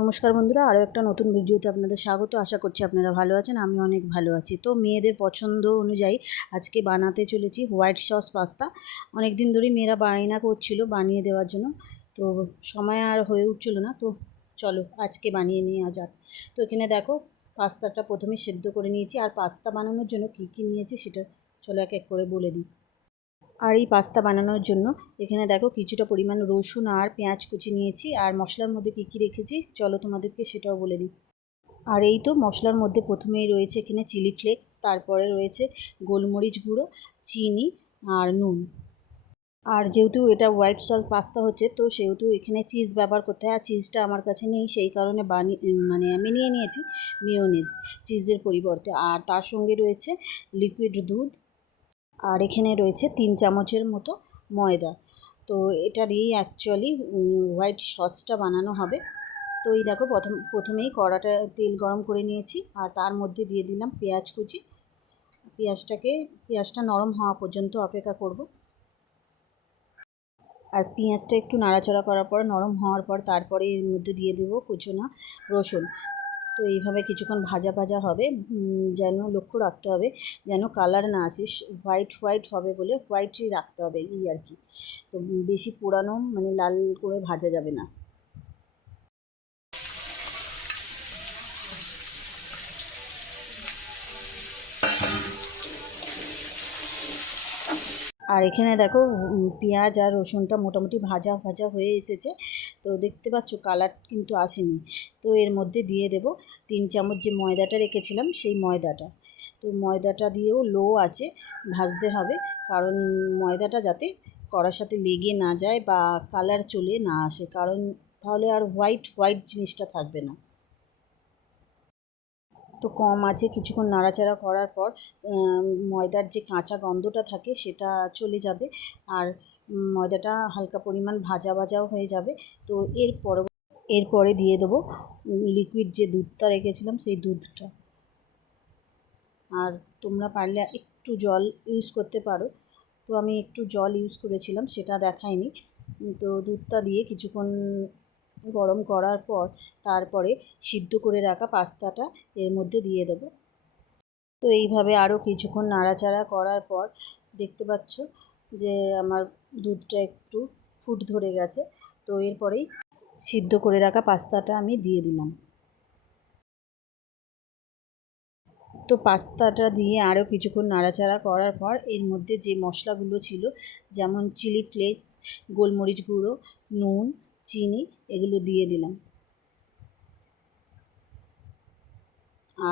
নমস্কার বন্ধুরা, আরও একটা নতুন ভিডিওতে আপনাদের স্বাগত। আশা করছি আপনারা ভালো আছেন। আমি অনেক ভালো আছি। তো মেয়েদের পছন্দ অনুযায়ী আজকে বানাতে চলেছি হোয়াইট সস পাস্তা। অনেক দিন ধরেই মেয়েরা বায়না করছিল বানিয়ে দেওয়ার জন্য, তো সময় আর হয়ে উঠছিল না। তো চলো আজকে বানিয়ে নেওয়া যাক। তো এখানে দেখো, পাস্তাটা প্রথমে সেদ্ধ করে নিয়েছি। আর পাস্তা বানানোর জন্য কী কী নিয়েছি সেটা চলো এক এক করে বলে দিই। আর এই পাস্তা বানানোর জন্য এখানে দেখো কিছুটা পরিমাণ রসুন আর পেঁয়াজ কুচি নিয়েছি। আর মশলার মধ্যে কী কী রেখেছি চলো তোমাদেরকে সেটাও বলে দিই। আর এই তো মশলার মধ্যে প্রথমেই রয়েছে এখানে চিলি ফ্লেক্স, তারপরে রয়েছে গোলমরিচ গুঁড়ো, চিনি আর নুন। আর যেহেতু এটা হোয়াইট সস পাস্তা হচ্ছে, তো সেহেতু এখানে চিজ ব্যবহার করতে হয়। আর চিজটা আমার কাছে নেই, সেই কারণে আমি নিয়ে নিয়েছি মেয়োনিজ চিজের পরিবর্তে। আর তার সঙ্গে রয়েছে লিকুইড দুধ, আর এখানে রয়েছে 3 চামচের মতো ময়দা। তো এটা দিয়েই অ্যাকচুয়ালি হোয়াইট সসটা বানানো হবে। তো এই দেখো প্রথমেই কড়াটা তেল গরম করে নিয়েছি। আর তার মধ্যে দিয়ে দিলাম পেঁয়াজ কুচি। পেঁয়াজটা নরম হওয়া পর্যন্ত অপেক্ষা করব। আর পেঁয়াজটা একটু নাড়াচাড়া করার পর, নরম হওয়ার পর তারপরে এর মধ্যে দিয়ে দেবো কুচনো রসুন। তো এইভাবে কিছুক্ষণ ভাজা ভাজা হবে, যেন লক্ষ্য রাখতে হবে যেন কালার না আসে। হোয়াইট হবে বলে হোয়াইটই রাখতে হবে এই আর কি। তো বেশি পোড়ানো লাল করে ভাজা যাবে না। আর এখানে দেখো পেঁয়াজ আর রসুনটা মোটামুটি ভাজা ভাজা হয়ে এসেছে। তো দেখতে পাচ্ছ কালার কিন্তু আসেনি। তো এর মধ্যে দিয়ে দেব 3 চামচ যে ময়দাটা রেখেছিলাম সেই ময়দাটা। তো ময়দাটা দিয়েও লো আছে ভাজতে হবে, কারণ ময়দাটা যাতে কড়ার সাথে লেগে না যায় বা কালার চলে না আসে, কারণ তাহলে আর হোয়াইট জিনিসটা থাকবে না। তো কম আছে কিছুক্ষণ নাড়াচাড়া করার পর ময়দার যে কাঁচা গন্ধটা থাকে সেটা চলে যাবে। আর ময়দাটা হালকা পরিমাণ ভাজা ভাজাও হয়ে যাবে। তো এরপরে দিয়ে দেবো লিকুইড যে দুধটা রেখেছিলাম সেই দুধটা। আর তোমরা পারলে একটু জল ইউজ করতে পারো। তো আমি একটু জল ইউজ করেছিলাম, সেটা দেখাইনি। তো দুধটা দিয়ে কিছুক্ষণ গরম করার পর তারপরে সিদ্ধ করে রাখা পাস্তাটা এর মধ্যে দিয়ে দেবো। তো এইভাবে আরও কিছুক্ষণ নাড়াচাড়া করার পর দেখতে পাচ্ছ যে আমার দুধটা একটু ফুট ধরে গেছে। তো এরপরেই সিদ্ধ করে রাখা পাস্তাটা আমি দিয়ে দিলাম। তো পাস্তাটা দিয়ে আরও কিছুক্ষণ নাড়াচাড়া করার পর এর মধ্যে যে মশলাগুলো ছিল, যেমন চিলি ফ্লেক্স, গোলমরিচ গুঁড়ো, নুন, চিনি, এগুলো দিয়ে দিলাম।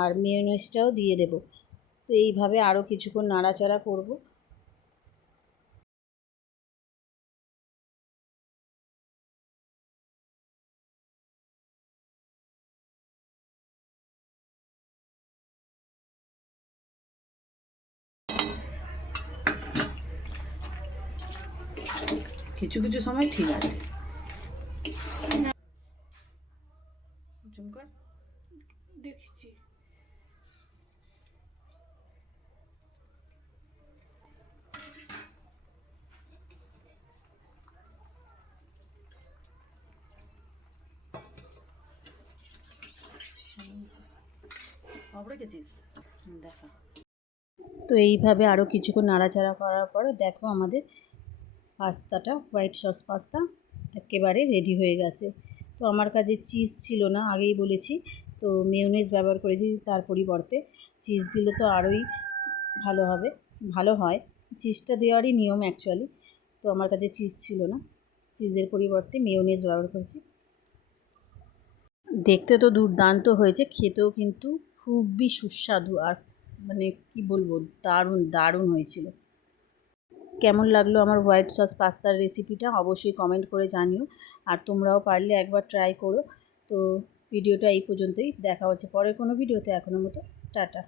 আর মেয়োনিজটাও দিয়ে দেব। তো এইভাবে আরও কিছুক্ষণ নাড়াচাড়া করব। কিছু কিছু সময় ঠিক আছে। দেখছি দেখা। তো এইভাবে আরও কিছুক্ষণ নাড়াচাড়া করার পর দেখো আমাদের পাস্তাটা, হোয়াইট সস পাস্তা একেবারে রেডি হয়ে গেছে। তো আমার কাছে চিজ ছিল না, আগেই বলেছি। তো মেয়োনিজ ব্যবহার করেছি তার পরিবর্তে। চিজ দিলে তো আরোই ভালো হয়। চিজটা দেওয়ারই নিয়ম অ্যাকচুয়ালি। তো আমার কাছে চিজ ছিল না, চিজের পরিবর্তে মেয়োনিজ ব্যবহার করেছি। দেখতে তো দুর্দান্ত হয়েছে, খেতেও কিন্তু খুবই সুস্বাদু। আর কি বলবো, দারুণ হয়েছিল। কেমন লাগলো আমার হোয়াইট সস পাস্তার রেসিপিটা অবশ্যই কমেন্ট করে জানিও। আর তোমরাও পারলে একবার ট্রাই করো। তো ভিডিওটা এই পর্যন্তই, দেখা হচ্ছে পরের কোনো ভিডিওতে। এখনের মতো টাটা।